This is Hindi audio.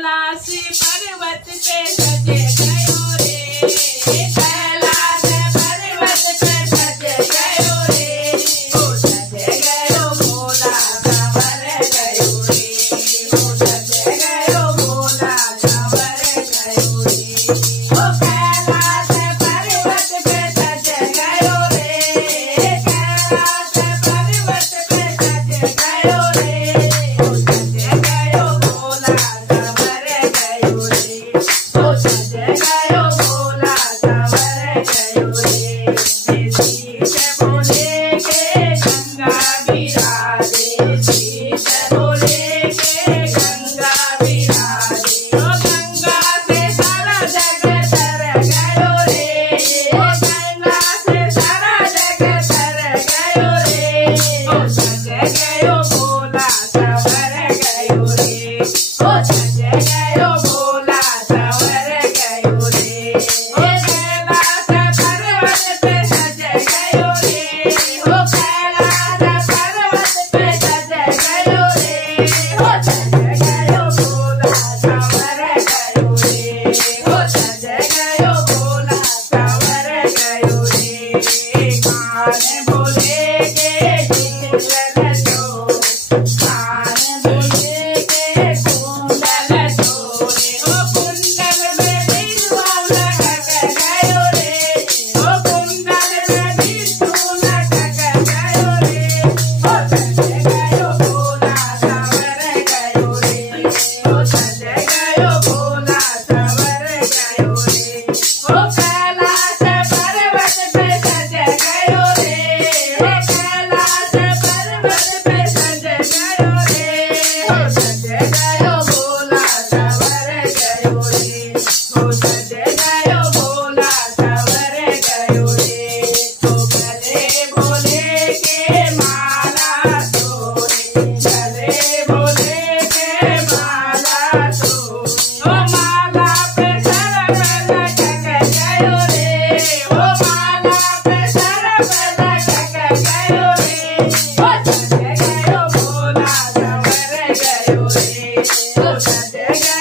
कैलाश पर्वत पे सज गयो रे, कैलाश पर्वत पे सज गयो रे, ओ सज गयो भोला संवर गयो रे, ओ सज गयो भोला संवर गयो रे, ओ कैलाश पर्वत पे सज गयो रे, कैलाश पर्वत पे सज गयो रे, ओ सज गयो भोला संवर गयो रे, ओ सज गयो भोला संवर गयो रे, शीश भोले के गंगा बिराजे, शीश भोले के गंगा बिराजे, ओ गंगा से सारा जग तर गयो रे, ओ गंगा से सारा जग तर गयो रे, ओ सज गयो भोला संवर गयो रे, ओ सज गयो भोला संवर गयो रे, ओ कैलाश पर्वत पे सज गयो रे, ओ कैलाश पर्वत पे सज गयो रे, ओ सज गयो भोला संवर गयो रे, ओ सज गयो भोला संवर गयो रे, कान भोले के कुंडल चो, कान भोले के कुंडल चोरे, ओ कुंडल में बिंदुआ लटक गयो रे, ओ कुंडल में बिंदु लटक गयो रे, ओ सज गयो भोला संवर गयो रे, ओ सज गयो भोला संवर गयो रे, ओ कैलाश पर्वत पे सज गयो रे, ओ कैलाश पर्वत पे सज गयो रे, ओ सज गयो भोला संवर गयो रे, ओ सज गयो भोला संवर गयो रे, ओ गले भोले के माला सोरे, गले भोले के माला सो, ओ माला पे सर्प लटक गयो रे, ओ माला पे सर्प लटक गयो रे, ओ सज गयो भोला संवर गयो रे, ओ सज गयो